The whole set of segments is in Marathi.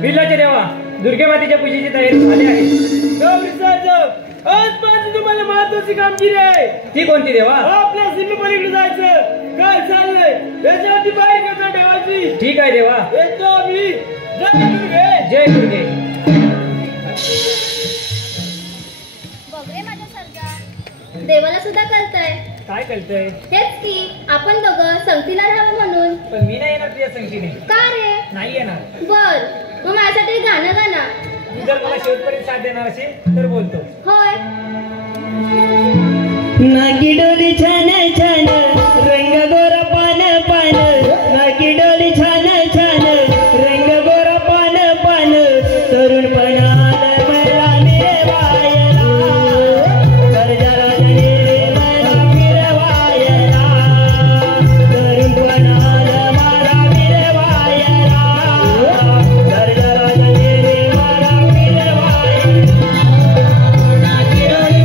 बिल्लाच्या देवा दुर्गा मातेच्या पूजेची तयारी झाली आहे. आजपासून तुम्हाला महत्वाची कामगिरी आहे. ती कोणती देवा? आपल्या सीमेपलीकडे जायचं. काय चाललंय त्याच्यावरती बाहेर कसा ठेवायची. ठीक आहे देवा. येतो आम्ही. जय दुर्गे. जय दुर्गे. बघरे माझ्या सरजा देवाला सुद्धा कळतंय. काय कळतंय? हेच की आपण दोघं संगतीला राहावं म्हणून. पण मी नाही येणार तुझ्या संगतीने. का रे? नाही येणार. बर मग माझ्यासाठी गाणं गाणं. तू जर मला शेवटपर्यंत साथ देणार असेल तर बोलतो. होय. नाकी डोली छान छान रंग गोरा पान पान. नाकी डोली छान छान रंग गोरा पान पान. तरुणपणा मला मिरवायला सर्जाला रे मला फिरवायला. तरुणपणा मला मिरवायला सर्जाला रे मला फिरवायला. नाकी डोली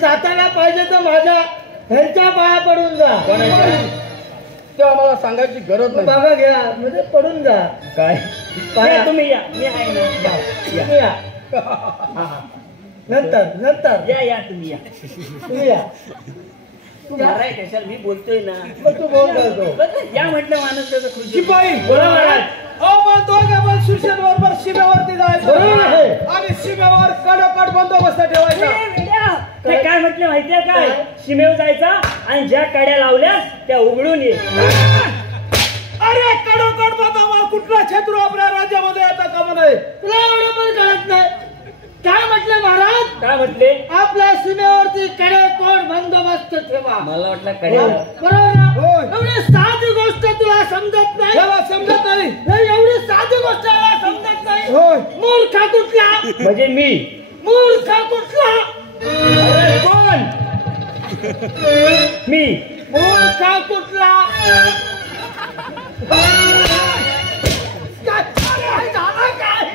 जाताना पाहिजे तर माझ्या ह्यांच्या पाया पडून जा. तेव्हा मला सांगायची गरज नाही. बाबा घ्या म्हणजे पडून जा. काय पाया तुम्ही या. मी आहे ना. या नंतर नंतर या. या तुम्ही या. तुम्ही या. तू माराय कशाला? मी बोलतोय ना. तू बोलतो या म्हटलं माणूस त्याचं खुश. शिपाई बोला महाराज. म्हणतो की आपण सुरक्षेत बरोबर सीमेवरती जायचं आणि सीमेवर कडकड बंदोबस्त ठेवायचा. ते काय म्हटलं माहितीये काय? सीमेवर जायचा आणि ज्या कड्या लावल्यास त्या उघडून ये. अरे कडकड बंदोबस्त कुठला क्षेत्र आपल्या राज्यामध्ये येता कामा नये. तुला एवढं पण कळत नाही. काय म्हटलं महाराज? काय म्हटले? आपल्या सीमेवरती कडेकोट बंदोबस्त ठेवा. मला वाटलं कडे. बरोबर ना? एवढी साधी गोष्ट तुला समजत नाही? समजत नाही. एवढी साधी गोष्ट मला समजत नाही. मूर्खा कुठला? म्हणजे मी. मूर्खा कुठला? अरे कोण? मी. मूर्खा कुठला?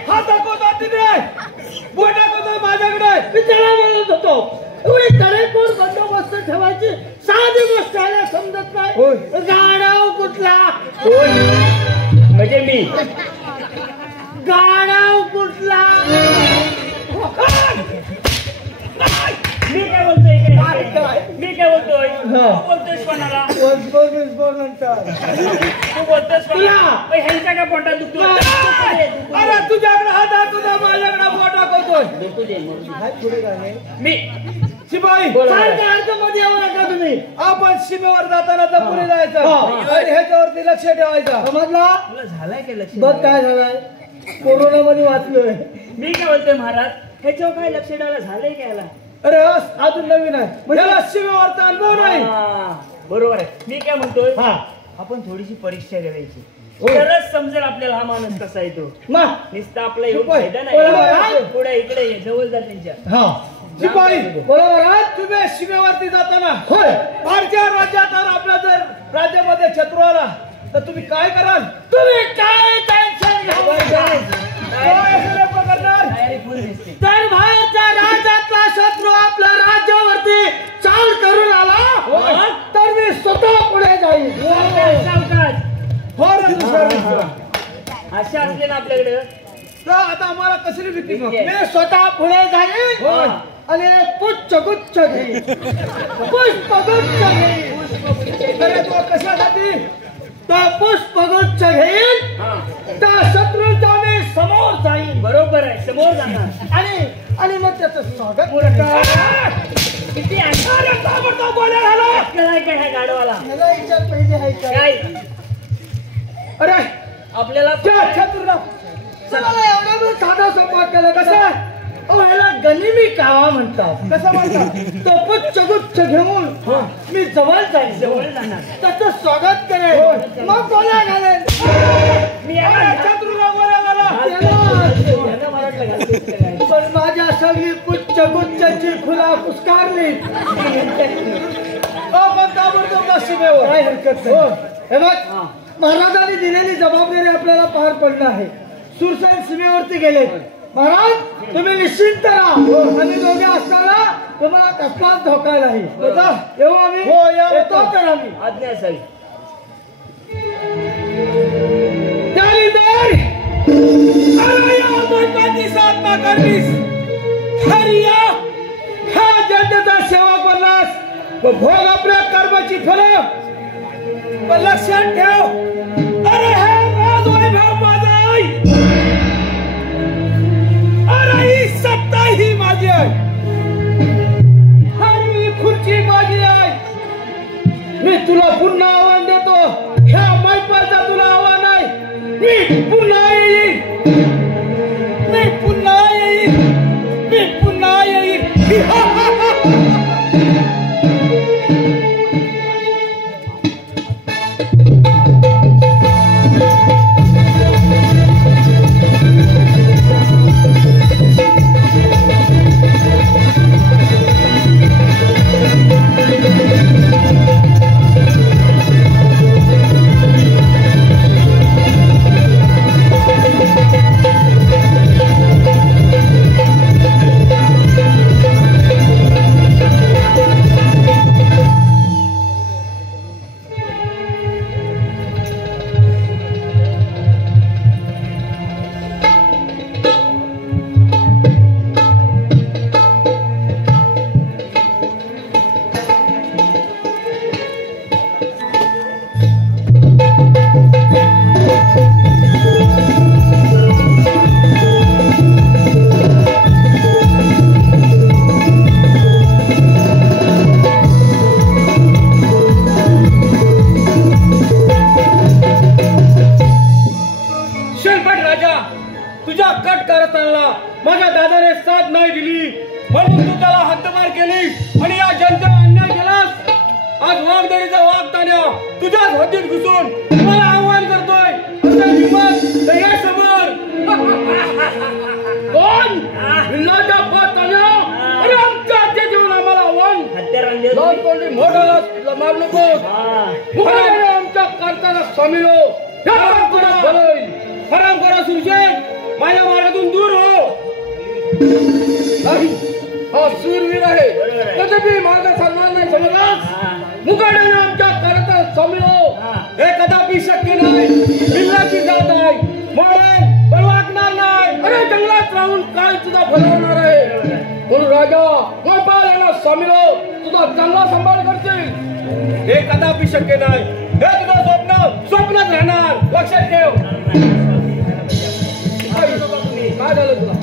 हा दाखवता तिकडे, बोट दाखवतो माझ्याकडे. मी त्याला म्हणत होतो एवढी कडेकोट बंदोबस्त ठेवायची साधी गोष्ट आहे, समजत नाही. गाढव कुठला? कोण? म्हणजे मी. गाढव कुठला? मी काय बोलतोय? मी काय बोलतोय? तू बोलतोयस कोणाला? तू बोलतोस कोणाला? ह्यांच्या का पोटात दुखतो? अरे तुझ्याकडे हा दाखवतो, माझ्याकडे बोट दाखवतोय. मी शिपाई सारख्या अडचणमध्ये येऊ नका तुम्ही. आपण सीमेवर जाताना जपुरी जायचं आणि ह्याच्यावरती लक्ष ठेवायचं, समजला? तुला झालाय काय लक्ष? बघ काय झालाय, कोरोना मध्ये वाचलोय. मी काय बोलतोय महाराज, ह्याच्यावर काय लक्ष द्यायला झालंय काय याला? अरे अजून नवीन आहे, याला सीमेवरचा अनुभव नाही. बरोबर आहे. मी काय म्हणतोय, हा आपण थोडीशी परीक्षा घ्यायची, तरच समजेल आपल्याला हा माणूस कसा आहे तो. नुसता आपला येऊन फायदा नाही. पुढे इकडे जवळ जा त्यांच्या. हा शिपाई बरोबर आहे. तुम्ही सीमेवरती जाताना बाहेरच्या राज्यात आपल्या जर राज्यामध्ये शत्रू आला तर तुम्ही काय कराल? तुम्ही काय टेन्शन पकडणार? तर बाहेरच्या राज्यातला शत्रू आपल्या राज्यावरती चाल करून आला तर मी स्वतः पुढे जाईल. अशा असले ना आपल्याकडे, आता आम्हाला कसली भीती? मी स्वतः पुढे जाईल आणि पुष्पगुच्छ घेईल. पुष्पगुच्छ घेईल. अरे तो कशासाठी? तो पुष्पगुच्छ घेईल, त्या शत्रूच्या मी समोर जाईल. बरोबर आहे, समोर जाणार आणि मग त्याचं स्वागत. किती बोलायला काय ह्या गाडवाला? काय अरे आपल्याला शत्रूला एवढा साधा संवाद केला. कसा? ह्याला गनिमी कावा म्हणतात. कसं म्हणतात? तो पुष्पगुच्छ घेऊन मी जवळ जाईल, जवळ जाणार, त्याचं स्वागत करेल, मग बोला घालेल. मी शत्रूला बोला घाला. पण माझ्या सगळी पुष्पगुच्छाची फुला पुस्कारली. सीमेवर काय हरकत नाही. हे बघ, महाराजांनी दिलेली जबाबदारी आपल्याला पार पडणं आहे. सुरसैन सीमेवरती गेले. महाराज तुम्ही निश्चिंत राहा, आम्ही दोघे असताना तुम्हाला कसलाच धोका नाही. येऊ आम्ही? येतो तर आम्ही. आज्ञा साहेब. हा जनतेचा सेवक बनलास, भोग आपल्या कर्माची फळं लक्षात ठेव. अरे हे राजवैभव माझा आहे. अरे ही सत्ता ही माझी आहे. ही खुर्ची माझी आहे. मी तुला पुन्हा आव्हान देतो. ह्या मैपाचा तुला आव्हान आहे. मी पुन्हा येईल. मी पुन्हा येईल. मी पुन्हा येईल. म्हणून तू त्याला हद्दपार केलीस आणि या जनतेला अन्याय केलास. आज वाघदरीचा वाघतान्या तुझ्याच हद्दीत घुसून तुम्हाला आव्हान करतोय. हिम्मत तर ये समोर. कोण विल्लाच्या वाघतान्या? अरे आमच्या हद्दीत येऊन आम्हाला आव्हान. मोठा मार नको. आमच्या करताना सामील हो. हराम करा सुरजेट, माझ्या मार्गातून दूर हो. हा सूरवीर आहे, कधी माझा सन्मान नाही समजलास. मुकाट्याने आमच्या करता सामील हो. हे कदापि शक्य नाही. बिल्लाची जात आहे, म्हणून पण वागणार नाही. अरे जंगलात राहून काय तुझा फलवणार आहे. म्हणून राजा गोपाल यांना सामील हो. तुझा चांगला सांभाळ करतील. हे कदापि शक्य नाही. हे तुझं स्वप्नात राहणार. लक्षात ठेव. काय झालं तुला?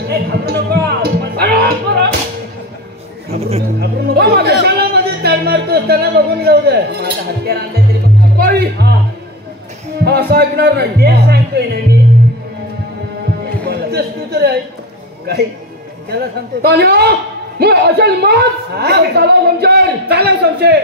त्यांना बघून जाऊ दे. माझा हत्यार आणलाय तरी पण असं ऐकणार नाही. तेच सांगतोय ना मी. तू तरी आहे काय त्याला सांगतो. असेल मग चालव समजेल. चालव समजेल.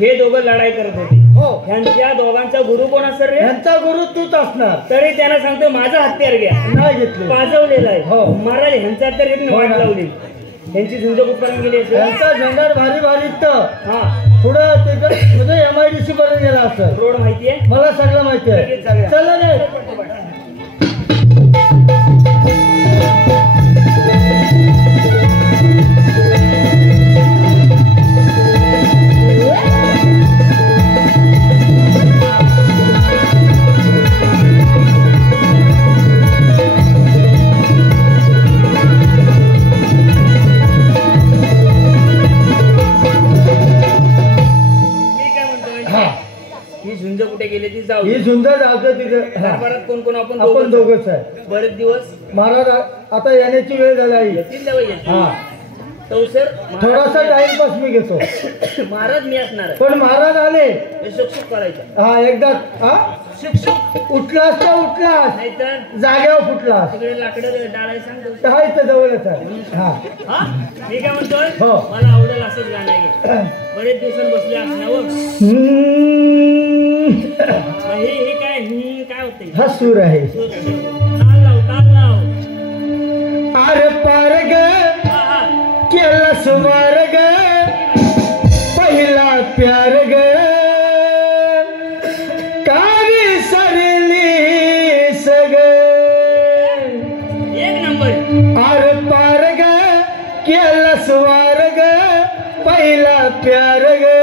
हे दोघं लढाई करत होते. ह्यांच्या दोघांचा गुरु कोण असणार रे? ह्यांचा गुरु तूच असणार. तरी त्यांना सांगतो माझं हत्यार घ्या. नाही घेतलं. वाजवलेलं आहे. मारायला ह्यांचा हत्यार घेतलं. वाट लावली. ह्यांची झुंज कुठपर्यंत गेली असेल. ह्यांचा झेंडा भारी भारी पुढं म्हणजे MIDC पर्यंत गेला असं. रोड माहितीये मला सगळं माहिती आहे. चला रे. ही झुंज जातो तिथे. कोण कोण आपण दोघच आहे. बरेच दिवस महाराज आता येण्याची वेळ झाली आहे. थोडासा टाइमपास मी घेतो. महाराज मी असणार पण महाराज आले सुखसुख करायचं. हा एकदा उठलास तर उठलास नाहीतर जागेवर फुटलास. तिकडे लाकडं डाळाय सांगतो. हा इथं जवळच आहे. मी काय म्हणतोय हो मला आवडेल असंच गाणं आहे. बरेच दिवसांनी बसले असण्यावर हे काय होते. हा सूर आहे. ताल लाव. अरे पार ग केला सुमार ग पहिला प्यार ग कावी सरली सग. एक नंबर. अरे पार ग केला सुमार ग पहिला प्यार ग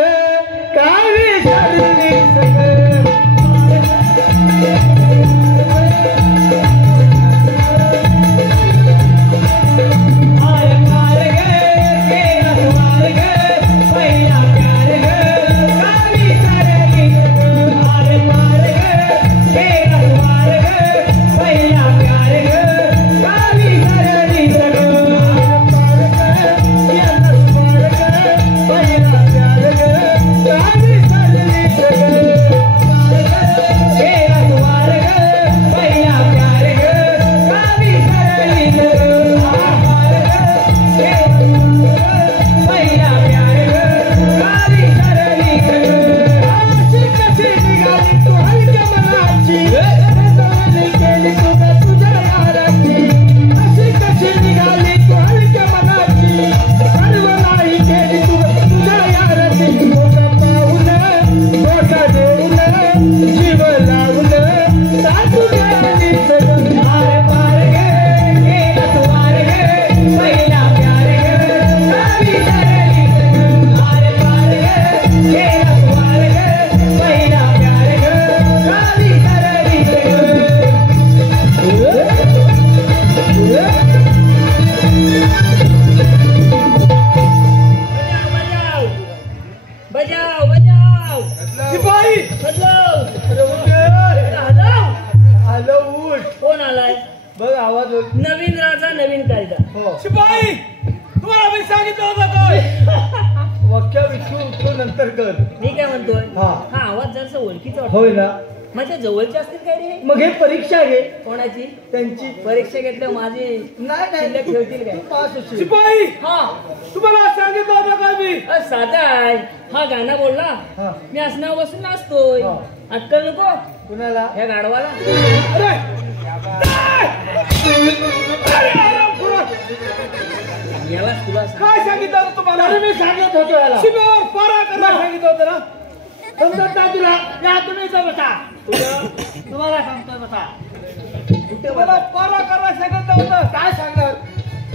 कावी सरली सग. शिपाई तुम्हाला मी सांगितलं होतं काय वाक्य विचारू तो नंतर कर. मी काय म्हणतोय हा. हा आवाज जरासा ओळखीचा वाटतो. होय ना. माझ्या जवळचे असतील काय रे? मग हे परीक्षा घे कोणाची? त्यांची. परीक्षा घेतल्या माझी नाही शिल्लक ठेवतील काय? पास होशील. शिपाई हा तुम्हाला सांगितलं होतं काय मी साधा आहे हा गाणं बोलला हा. मी असनावर बसून नाचतोय हा. अक्कल नको कुणाला ह्या गाडवाला. अरे अरे आराम करा. याला तुला काय सांगितलं होतं तुम्हाला? मी सांगत होतो याला शिबिर पारा करा सांगितलं होतं ना. समजत नाही तुला? या तुम्ही इथं बसा. तुम्हाला सांगतोय बसा. तुम्हाला पारा करा सांगितलं होतं. काय सांगणार?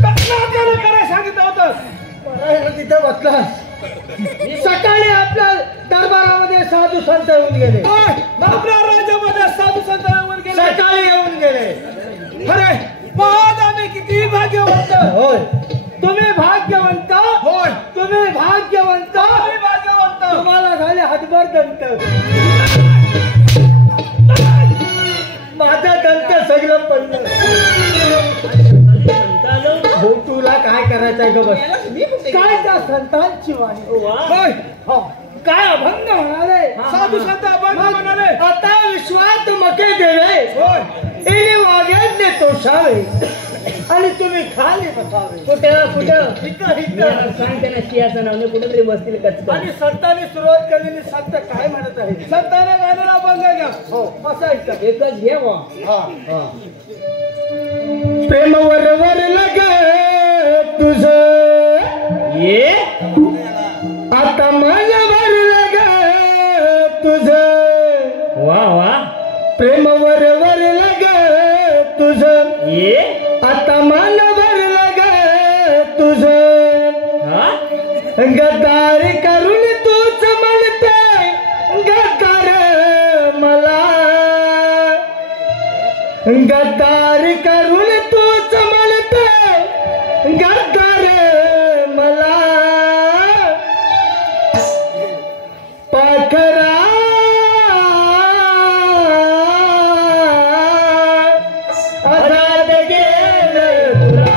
करा सांगितलं होतं. पारा तिथं बसलास. सकाळी आपल्या दरबारामध्ये साधू संत येऊन गेले. आपल्या राज्यामध्ये साधू संत येऊन गेले. सकाळी येऊन गेले. अरे आज आम्ही किती भाग्यवंत. होय तुम्ही भाग्यवंत. होय तुम्ही भाग्यवंत. भाग्यवंत तुम्हाला झाले हातभर दंत. माझा दंत सगळं पडलं. हो तुला काय करायचंय ग बस. काय त्या संतांची वाणी. काय अभंग म्हणाले साधू संत अभंग म्हणाले. आता विश्वात मके देवे इने वाग्यात तोषावे आणि तुम्ही खाली बसावे. कुठं कुठं सांग त्यांना शियाचं नाव कुठेतरी बसतील कच. आणि संतांनी सुरुवात केलेली संत काय म्हणत आहे. संतांना गाण्याला अभंग घ्या. हो बसायचं एकच घे. प्रेम वर लगे तुझ ये आता मन वर लगे तुझ. वा वा प्रेम वर लगे तुझ ये आता मन वर लगे तुझ. गद्दार करून तूच म्हणते गद्दार मला. गद्दार करून तूच म्हणते गद्दार मला. पाखरा आजाद गेलं तुला.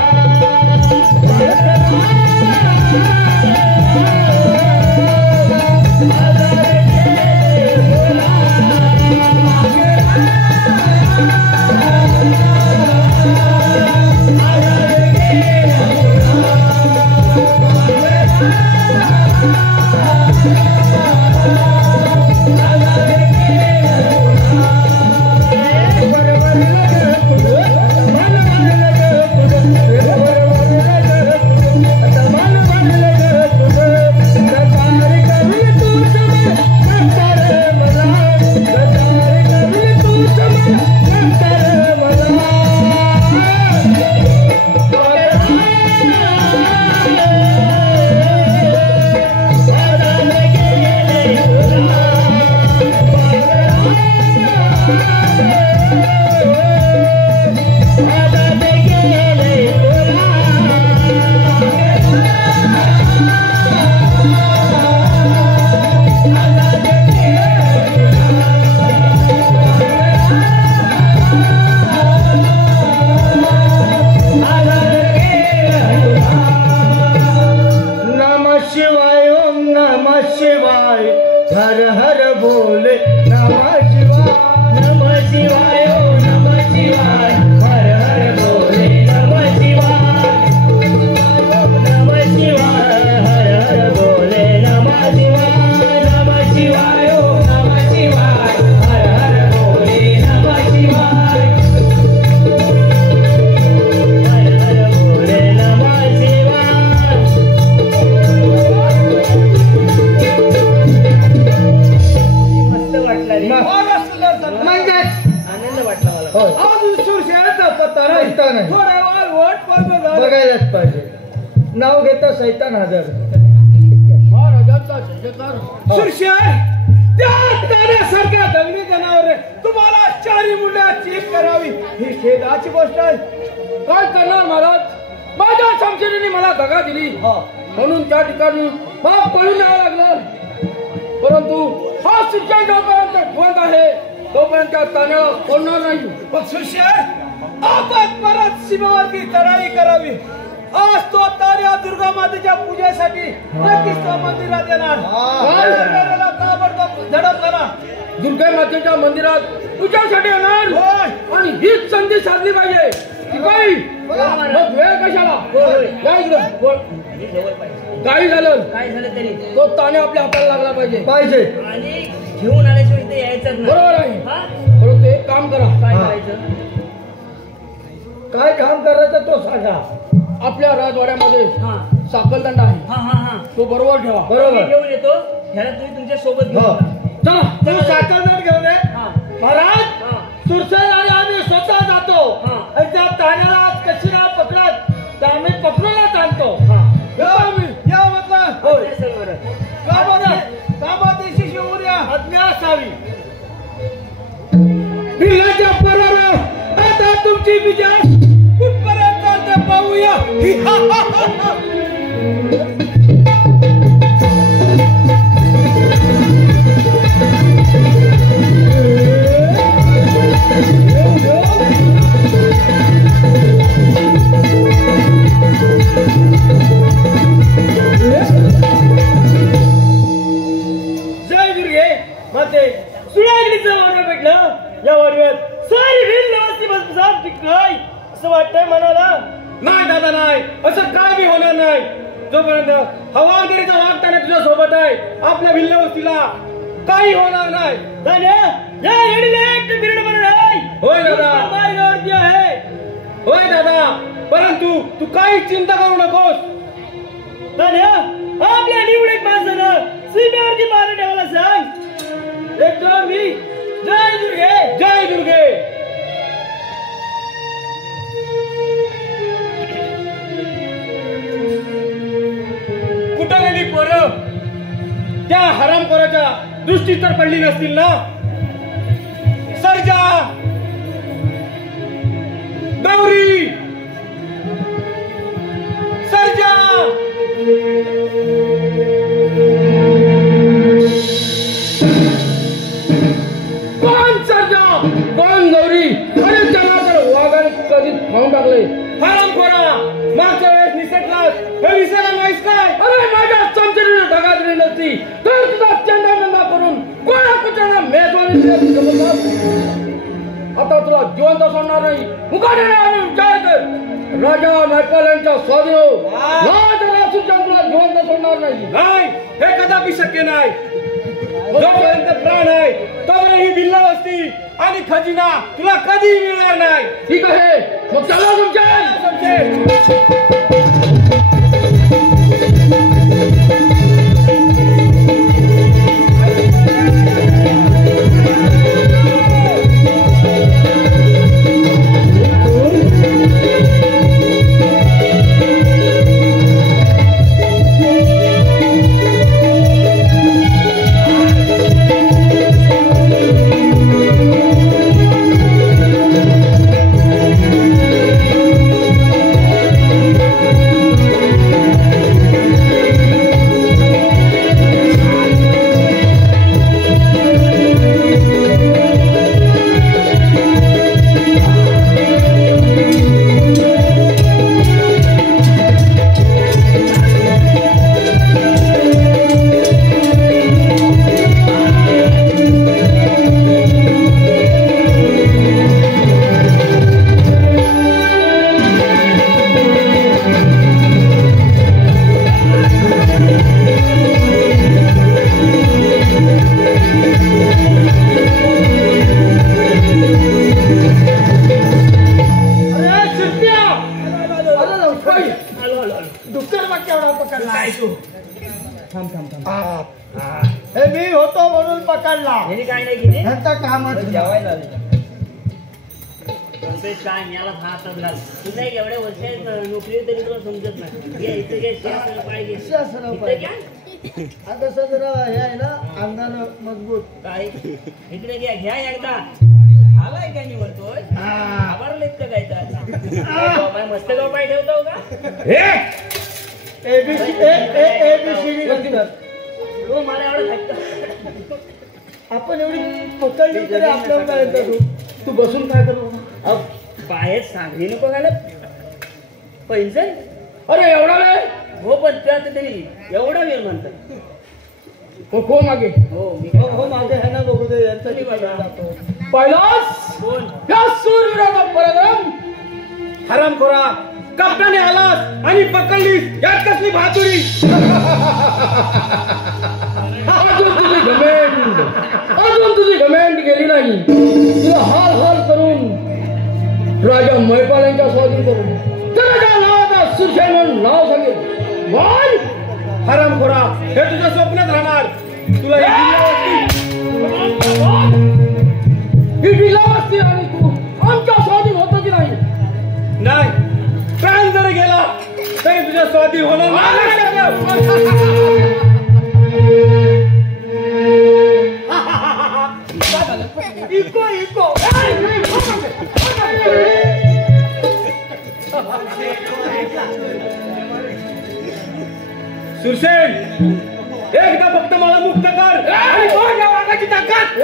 बघायलाच पाहिजे. नाव घेता सैतान हजर. सारख्या दगडी जनावर तुम्हाला चारी मुंड्या चीक करावी ही खेदाची गोष्ट आहे. काय करणार महाराज. माझ्या समशिरीने मला दगा दिली म्हणून त्या ठिकाणी बाप पळून यावं लागलं. परंतु हा शिक्षा जोपर्यंत ठेवत आहे तोपर्यंत त्या ताण्याला सोडणार नाही. पण शिष्य आपण परत सीमेवरती चढाई करावी आज तो ताऱ्या दुर्गा मातेच्या पूजेसाठी नक्कीच तो मंदिरात येणार. ताबडतोब झडप करा. दुर्गा मातेच्या मंदिरात पूजासाठी येणार आणि हीच संधी साधली पाहिजे. काही मग वेळ कशाला? काही झालं काय झालं तरी तो ताने आपल्या हाताला लागला पाहिजे. आणि घेऊन आल्याशिवाय इथे यायचं नाही. बरोबर आहे. परंतु एक काम करा. काय करायचं? काय काम करायचं तो सांगा. आपल्या राजवाड्यामध्ये हा साकलदंड आहे. हा हा हा तो बरोबर ठेवा. मी घेऊन येतो. ह्याला तुम्ही तुमच्या सोबत घेऊन जा. चला तू साखरदार घेऊन ये. हा महाराज हा सुरसेन आणि आम्ही स्वतः जातो हा. आणि त्या ताण्याला कशी ना पकडत तर आम्ही पकडूनच आणतो. हा या म्हटलं होय. ते सगळं बरं. कामादेशी शिवूया आज्ञा असावी. बिल्लाच्या बरोबर आता तुमची विजय कुठपर्यंत ते पाहूया. जय दुर्गे माते. सुळागडीचं वाडा भेटलं. या वाडव्यात सारी वीर व्यवस्थित बसबसाट टिकलाय असं वाटतंय मनाला. नाही दादा नाही, असं काय बी होणार नाही. जोपर्यंत हवागिरीचा वागताना तुझ्या सोबत आहे आपल्या भिल्ल वस्तीला काही होणार नाही. होय दादा मार्गावरती आहे. होय दादा परंतु तू काही चिंता करू नकोस. आपल्या निवडक माणसानं सीमेवरती मारा ठेवायला सांग. एक दोन मी जय दुर्गे जय दुर्गे. कुठं गेली पोरं? त्या हरामखोराच्या दृष्टी तर पडली नसतील ना. सर्जा गौरी सर्जा. कोण सर्जा कोण गौरी? अरे त्याला तर वाघाने कधीच खाऊन टाकले. हरामखोरा मागच्या वेळेस निसटलास हे विसरला नाहीस काय? अरे माझ्या चमचरीने ढगात दिली नसती तर तुझा चंडामेंदा करून कोणा कुठला मेजवानी दिली असती. आता तुला जिवंत सोडणार नाही. मुकाने आणि विचार कर. राजा मैपाल्यांच्या स्वाधीन तुला जिवंत सोडणार नाही. नाही हे कदापि शक्य नाही. जोपर्यंत प्राण आहे तोपर्यंत ही बिल्ला वस्ती आणि खजिना तुला कधी मिळणार नाही. ठीक आहे मग चला तुमच्या हे मी होतो म्हणून पकडला. ह्याने काय नाही केली. ह्यांचा कामच जेवायला आले. काय याला हातात घाल. तुला एवढ्या वर्ष नोकरी तरी तुला समजत नाही. या इथं काय शासन पाहिजे. शासन पाहिजे. आता सगळं हे आहे ना अंगानं मजबूत. काय इकडे घ्या घ्या एकदा. आलाय काय निवडतोय. आभारलेत का काय तर मस्त गाव पाय ठेवतो का. एबीसीडी हो मला एवढं थकतं. आपण एवढी पकडली तरी आपल्याला काय येतं. तू बसून काय करू बाहेर सांगली नको घालत. पैसे अरे एवढा वेळ? हो पण त्यात तरी एवढा वेळ म्हणतात. हो मागे. हो मी हो मागे आहे ना बघू दे यांचा पहिलाच कोण? या सूरवीराचा पराक्रम. हरामखोरा कप्ताने आलास आणि पकडलीस यात कसली बहादुरी. अजून तुझी घमेंड गेली नाही. तुला हाल हाल करून राजा महिपाल यांच्या स्वाधीन करून त्याच्या नावाचा सुरसेन म्हणून नाव सांगेल. बोल. हरामखोरा हे तुझ्या स्वप्नात राहणार. तुला ही विलासती आणि तू आमच्या स्वाधीन होतो की नाही? नाही, प्राण जर गेला तरी तुझ्या स्वाधीन होणार नाही. इको इको सुरसेन, एकदा फक्त मला मुक्त कर आणि बघ या वाघाची ताकद.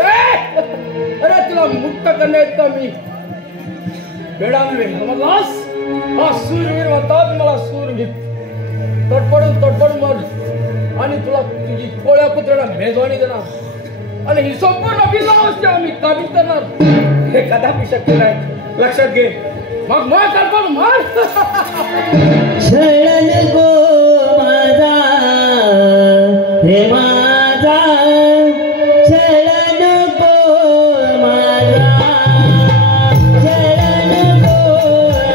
अरे तुला मुक्त करण्यात का मी बेडा नव्हे. समजलास? हा सूरवीर म्हणतात मला सूरवीर. तडपडून मर आणि तुला तुझी पोळ्या कुत्र्याला मेजवानी देणार आणि ही संपूर्ण विलासती आम्ही काबीज करणार. हे कदापि शक्य नाही, लक्षात घे. मग तडपड मार. शरण गो माझा रे माझा शरण गो माझा शरण गो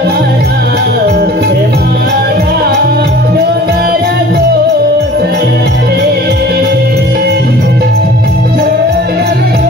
माझा रे माझा डोंगर गो सरे शरण गो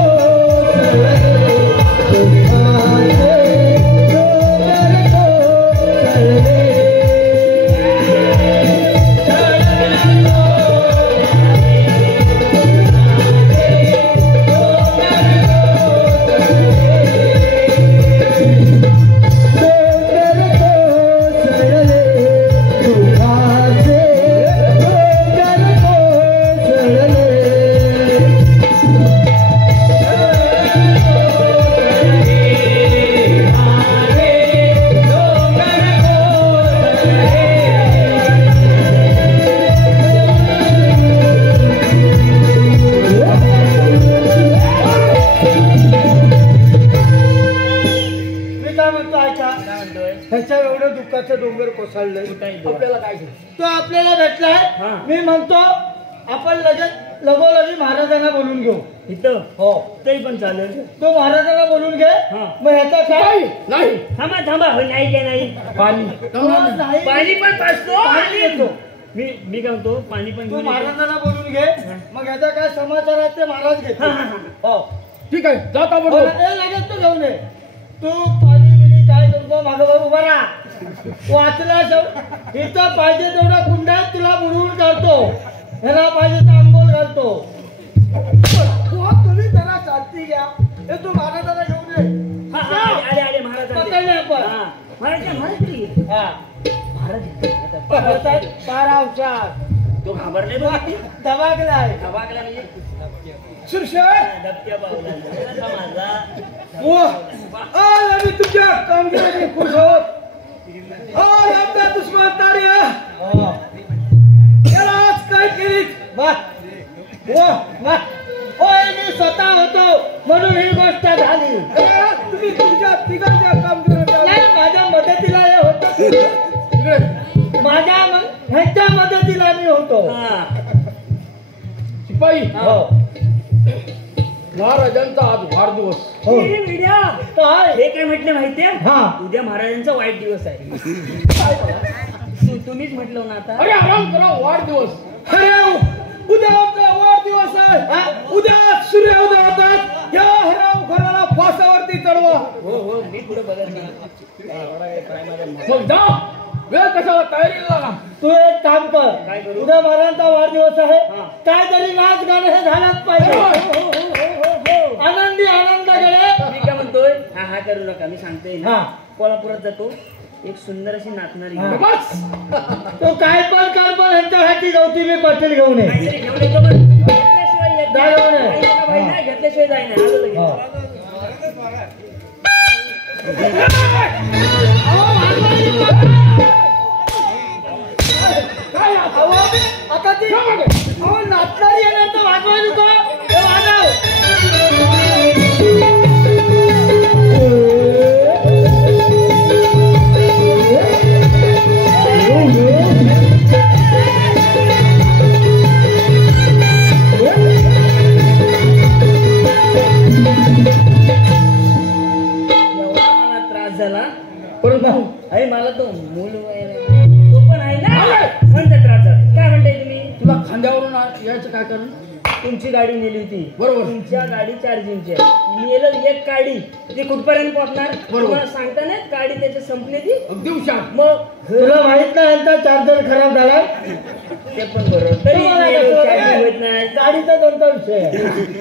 ह्याच्या एवढं दुःखाचं डोंगर कोसळलंय. आपल्याला काय घेऊ? तो आपल्याला भेटलाय. मी म्हणतो आपण लगोलगी महाराजांना बोलून घेऊ. इथं हो तरी पण चालेल. तो महाराजांना बोलून घे. मग ह्याचा काय नाही. थांबा हो, नाही की नाही. पाणी पाणी पण पाचतो. पाणी येतो. मी काय म्हणतो पाणी पण तू घेऊन महाराजांना बोलून घे. मग ह्याचा काय समाचार आहे ते महाराज घेते. हो ठीक आहे जाता हो बरोबर. ना, ते लगेच तू घेऊन ये. तू पाणी बिणी काय करतो मागं बघ उभा राहा. वाचला इथं पाहिजे तेवढा कुंडात तुला बुडवून काढतो. ह्याला पाहिजे तर आंबोल घालतो. तुम्ही जरा शांती घ्या. हे तू महाराजाला घेऊन ये. अरे महाराज पकडले आपण. पारा औषध तो घाबरले दबागलाय. दबागला म्हणजे सुरशेठ धबक्या माझा आज आम्ही तुमच्या कामगिरीने खुश आहोत. आज आपल्या दुश्मन तारे याला आज काय केलीत. होय मी स्वतः होतो म्हणून ही गोष्ट झाली. तुम्ही तुमच्या तिघांच्या कामगिरीने माझ्या मदतीला हे होतं. माझ्या ह्यांच्या मदतीला मी होतो. शिपाई हो महाराजांचा आज वाढदिवस. हो काय हे काय म्हटलं माहितीये. हा उद्या महाराजांचा वाईट दिवस आहे. तुम्हीच म्हटलं ना आता. अरे आराम करा वाढदिवस. अरे उद्या आमचा वाढदिवस आहे. उद्या सूर्योदय होतात. या हरामखोराला फासावरती चढवा. हो मी पुढे बघत नाही. मग जा वेळ कशाला तयारीला लागा. तू एक काम कर. काय करू? उद्या महाराजांचा वाढदिवस आहे. काहीतरी नाच गाणं हे झालंच पाहिजे. आनंदी आनंद गळे. मी काय म्हणतोय हा करू नका. मी सांगतोय ना हा. कोल्हापुरात जातो एक सुंदर अशी नाचणारी हा. बस तो काय पण कर पण ह्यांच्यासाठी गवती मी पाटील घेऊन ये. काहीतरी घेऊन येतो पण घेतल्याशिवाय येत नाही. जाऊ नये. बाई नाही, घेतल्याशिवाय जाय नाही. आलो लगेच. हो. आता ती नाचणारी येणार तर वाजवायला अरे मला तो मूल तो पण आहे ना म्हणतात राजा. काय म्हणताय तुम्ही? तुला खांद्यावरून यायचं काय कारण? तुमची गाडी नेली होती बरोबर. तुमच्या गाडी चार्जिंगची आहे. नेलं एक गाडी ती कुठपर्यंत पोहोचणार? बरोबर. सांगता नाही गाडी त्याची संपली ती. अगदी हुशार. मग तुला माहित नाही यांचा चार्जर खराब झाला ते पण बरोबर तरी चार्जिंग होत नाही. गाडीचा कोणता विषय आहे?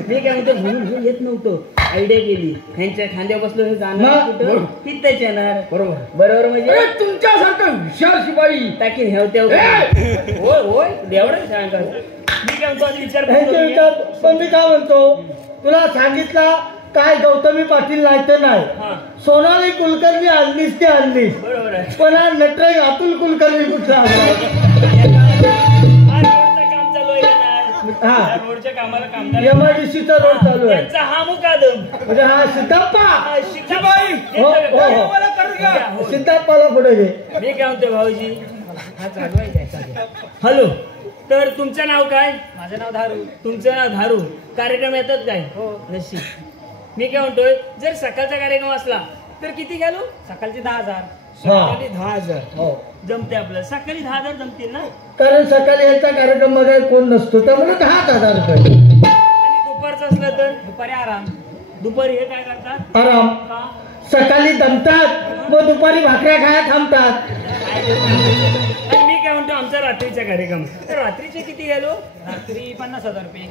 मी काय म्हणतो म्हणून येत नव्हतं. आयडिया केली ह्यांच्या खांद्या बसलो हे जाणार कुठं तिथंच येणार. बरोबर बरोबर म्हणजे अरे तुमच्यासारखं हुशार शिपाई टाकी हेवत्या होय होय देवढं सांगा. मी काय म्हणतो विचार त्यांचे विचार पण मी काय म्हणतो तुला सांगितला काय गौतमी पाटील नाही ते नाही सोनाली कुलकर्णी आणलीस ते आणलीस बरोबर आहे. पण हा नटराज अतुल कुलकर्णी कुठला आणला? काम चालू आहे का नाही? हा रोडच्या कामाला कामदार एमआयडीसीचा रोड चालू आहे त्यांचा हा मुकादम म्हणजे हा सिद्धप्पा शिकाबाई हो, हो, हो. सिद्धप्पाला पुढे घे. मी काय म्हणतो भाऊजी हा चालू आहे काय? हॅलो तर तुमचं नाव काय? माझं नाव धारू. तुमचं नाव धारू. कार्यक्रम येतात काय? हो नशी. मी काय म्हणतोय जर सकाळचा कार्यक्रम असला तर किती घ्यालो? सकाळचे 10,000. सकाळी 10,000 हो जमते आपलं. सकाळी 10,000 जमतील ना? कारण सकाळी यांचा कार्यक्रम बघाय कोण नसतो त्यामुळे 10,000 रुपये. आणि दुपारचं असलं तर? दुपारी आराम. दुपारी हे काय करतात? आराम. का? सकाळी दमतात मग दुपारी भाकऱ्या खाया थांबतात. आणि मी काय म्हणतो आमचा रात्रीचा कार्यक्रम तर रात्रीचे किती गेलो? रात्री 50,000 रुपये.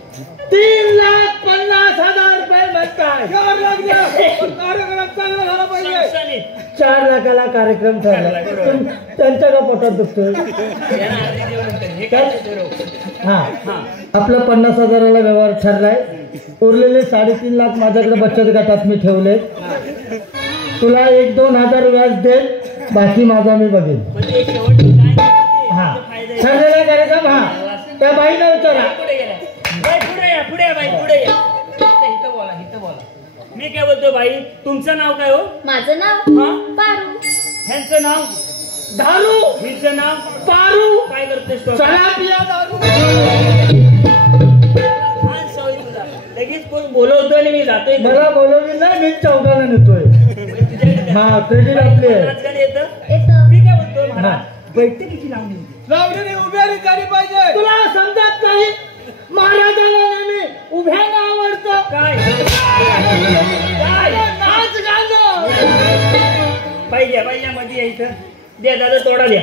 3,50,000 रुपये म्हणताय. कार्यक्रम चांगला झाला पाहिजे. सणसणीत. 4 लाखाला कार्यक्रम ठरला त्यांच्या का पोटात दुखतोय? यांना आधी जेवण नंतर. हे काय ठरव. हा हा आपला 50,000ला व्यवहार ठरलाय. उरलेले 3.5 लाख माझ्याकडे बचत गटात मी ठेवले. तुला 1-2 हजार व्याज देईल बाकी माझा मी बघेन. म्हणजे शेवटी काय हा फायदा ठरलेला कार्यक्रम. हा त्या बाईला विचारा. पुढे गेला बाई. पुढे या पुढे या बाई पुढे या. इथं बोला इथं बोला. मी काय बोलतो बाई तुमचं नाव काय हो? माझं नाव हा पारू. ह्यांचं नाव दारू. हिचं नाव पारू. काय करतेस तो? चला पिया दारू. हा सवय तुला. लगेच कोण बोलवतो आणि मी जातोय. मला बोलवली नाही मी 14ला नेतोय. हा क्रेडिट आपली आहे. नाचगाणं येतं. येतं. मी काय बोलतो महाराज बैठकीची लावणी होती. लावणी उभ्याने झाली पाहिजे. तुला समजत नाही महाराजाला नेहमी उभ्यानं आवडतं. काय नाच गाणं पाहिजे पाहिजे मध्ये यायचं. द्या दादा तोडा द्या.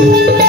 Yeah.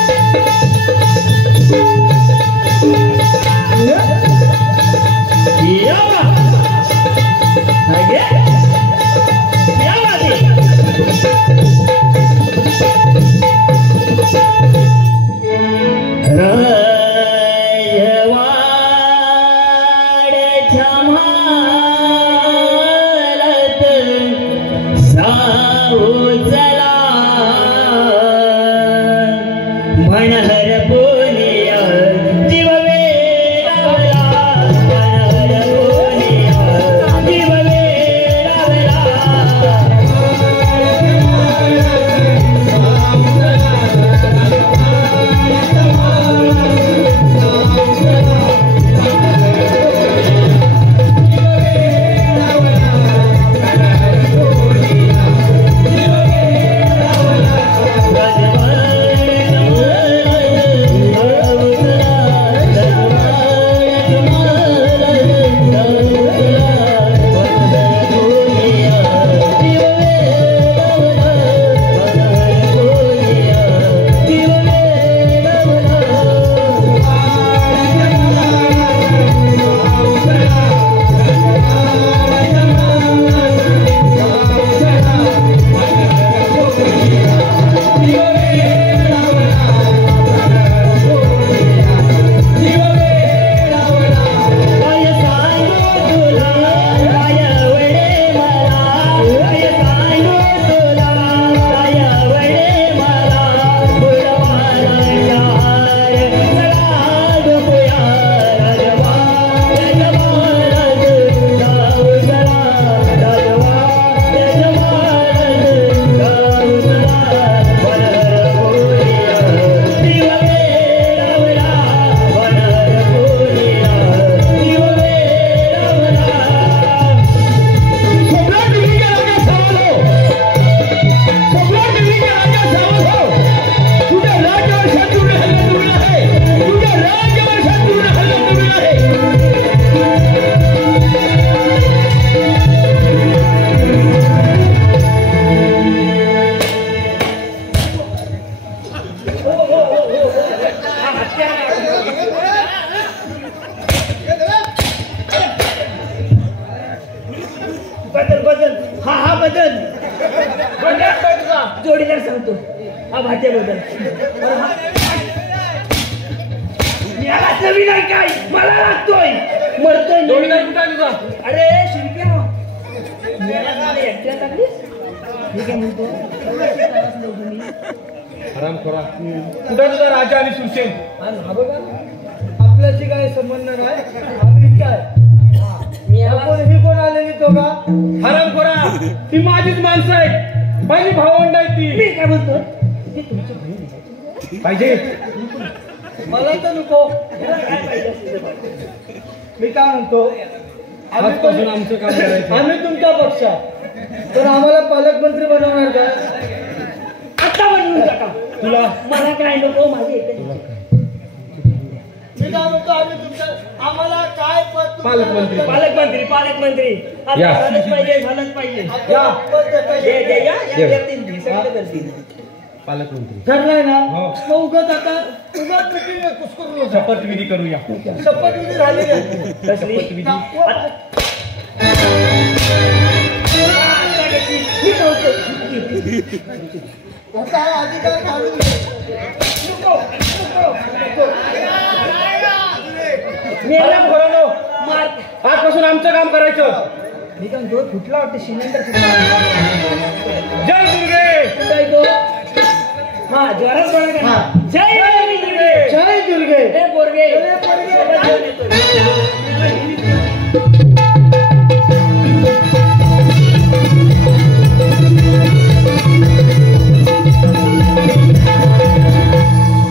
बदल बदल हा बदल जोडीदार सांगतो हा भाटे बदल याला नवीन आहे काय मला लागतोय मरतोय जोडीदार कुठं आहे तुझा? अरे शिरप्या एकट्या टाकलीस मी काय म्हणतो आराम करा कुठं तुझा राजा आणि सुरसेन? हा बघा आपल्याशी काही संबंध नाही आम्ही काय आपण ही कोण आलेली तो का आराम करा ती माझीच माणसं आहेत माझी भावंड आहे ती मी काय म्हणतो ते तुमची बहीण आहे. पाहिजे मला तर नको काय पाहिजे असेल ते बघ. मी काय म्हणतो आजपासून आमचं काम करायचं आम्ही तुमच्या पक्षात तर आम्हाला पालकमंत्री बनवणार का आता बनवून टाका तुला मला काय नको माझे एकच मी काय म्हणतो आम्ही तुमच्या आम्हाला काय पद पालकमंत्री. पालकमंत्री आता या. झालंच पाहिजे आपल्याला पद देता येईल. या दे. करतील ते, सगळं करतील पालकमंत्री ठरलंय ना हो. मग उगाच आता उगाच meeting आहे, कुस्करून नका. शपथविधी करूया शपथविधी झालेली आहे. कसली शपथविधी. आता मी बोलतो. आता हा अधिकार काढून घे. नको, नको, नको. मेला बरोबर मार आजपासून आमचं काम करायचं मी काय दोन फुटला वाटतं सिलेंडर फुटला जय दुर्गे कुठे तो हा जोरात बोला का हा. जय दुर्गे जय दुर्गे हे पोरगे हे पोरगे. सोबत घेऊन येतो.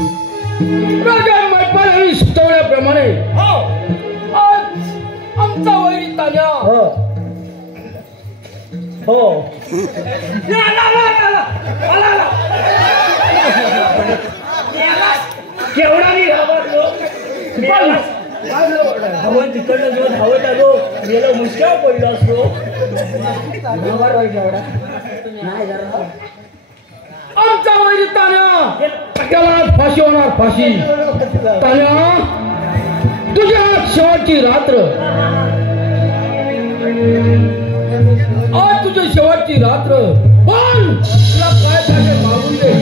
राजा मैपाल सुचवल्याप्रमाणे आज आमचा वैरी तान्या हो हो केवढा मी घाबरलो धावत तिकडनं जो धावत आलो गेलो मुसक्यावर पडलो असतो घाबर व्हायचा एवढा नाही जरा आमचा वैरी तान्या त्याला फाशी होणार फाशी तान्या तुझ्या शेवटची रात्र आज तुझी शेवटची रात्र पण तुला काय पाहिजे मागून दे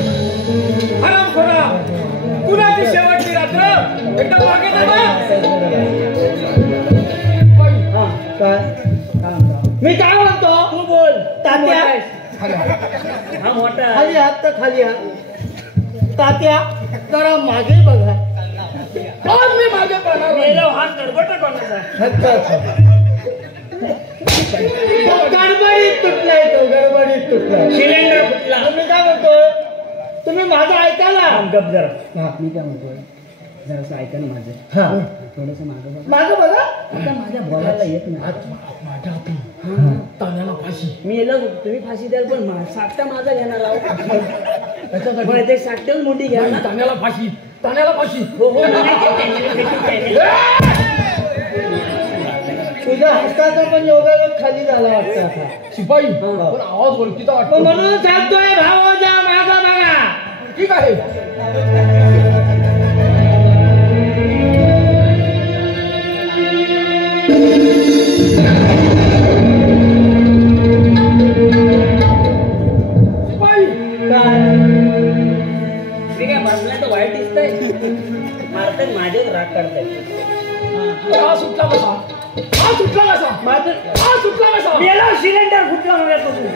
आराम खोरा कुणाची शेवटची रात्र एकदा मागे दे बा. काय मी काय म्हणतो तू बोल तात्या हा मोठा खाली हात तर खाली हात तात्या जरा मागे बघा आज मी मागे पाहणार नाही. मेलो हात गडबड कोणाचा अच्छा गडबडीत तुटलाय तो गडबडीत तुटलाय सिलेंडर फुटला तुम्ही काय म्हणतोय तुम्ही माझं ऐका ना गप जरा हा. मी काय म्हणतोय जरासं ऐका ना माझं हा. थोडस माझं बघा. माझं बघा आता माझ्या बोलायला येत नाही माझ्या हाती हा. तान्याला फाशी मी येलो तुम्ही फाशी द्याल पण साठा माझा घेणार आहोत बरं, ते साठ्याच मोठी घ्या ना तान्याला फाशी तान्याला फाशी हो हो नाही. तुझ्या हक्काचा पण योगायोग खाली झाला वाटतं आता शिपाई पण आवाज ओळखीचा मग वाटतो म्हणून सांगतोय भावा जा मागा बघा ठीक आहे शिपाई काय मी काय मारला तर वाईट दिसतंय मारतात माझ्याच राग काढताय हा सुटला कसा हा सुटला कसा माझं हा सुटला कसा मेला सिलेंडर फुटला माझ्यापासून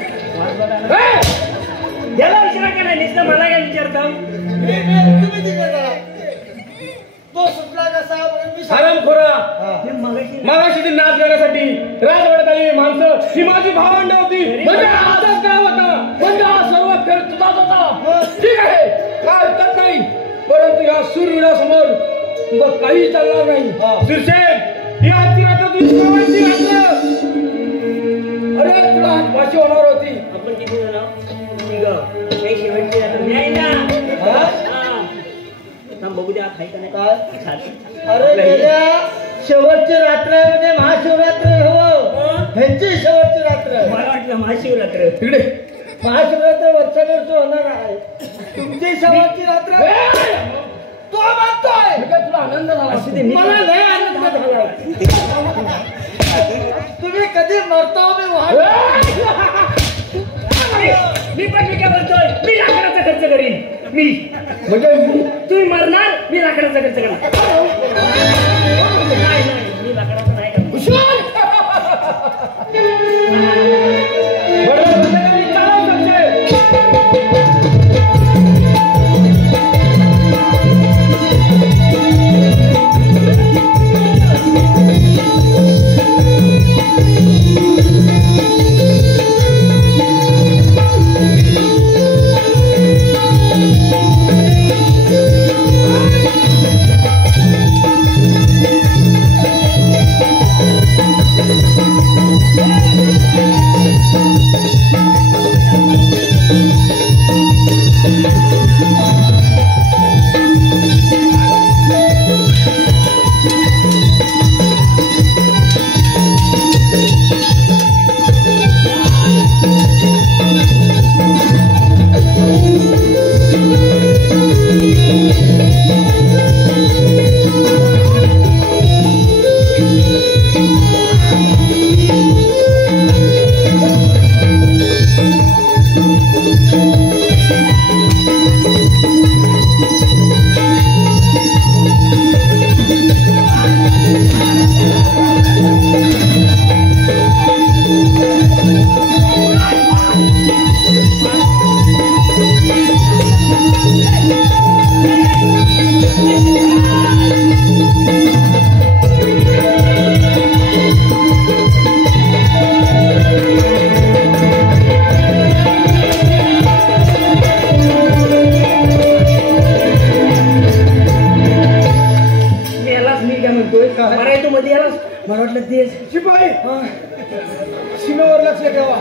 याला विचारा का नाही नुसतं मला काय विचारता तुम्ही तिकडे जा. तो सुटला कसा म्हणून मी सांग- आराम खोरा हा. हे मगाशी मागाशी ती नाच घेण्यासाठी राजवाड्यात आलेली माणसं ही माझी भावंड होती म्हणजे आजच काय होता म्हणजे हा सर्व खेळ तुझाच होता ठीक आहे काय हरकत नाही परंतु या सूरवीरासमोर तुझं काही चालणार नाही हा. सुरसेन ही आजची रात्र तुझी शेवटची रात्र अरे तुला आज फाशी होणार होती आपण किती जण काही शेवटची रात्र मी आहे ना हा? हा. थांब बघू द्या खाई का नाही काय? खाली. अरे गेल्या शेवटची रात्र आहे म्हणजे महाशिवरात्र हवं हं? ह्यांची शेवटची रात्र आहे. मला वाटलं महाशिवरात्र तिकडे महाशिवरात्र वर्षावर्ष होणार आहे तुमची शेवटची रात्र तो म्हणतोय मी काय तुला आनंद झाला असू दे, मी मला पण- लय आनंद झाला तुम्ही कधी मरता मी मी काय बोलतोय, मी लाकडाचा खर्च करीन. मी म्हणजे तुम्ही मरणार, मी लाकडाचा खर्च करणार. नाही नाही, मी लाकडाचा नाही करणार. मराठी मध्ये याला मला वाटलं तेच शिपाई सीमेवर लक्ष ठेवा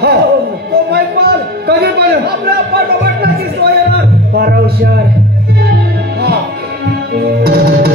तो मैपाल कधी पण आपल्या पाठोपाठ लागेल फार हुशार. हा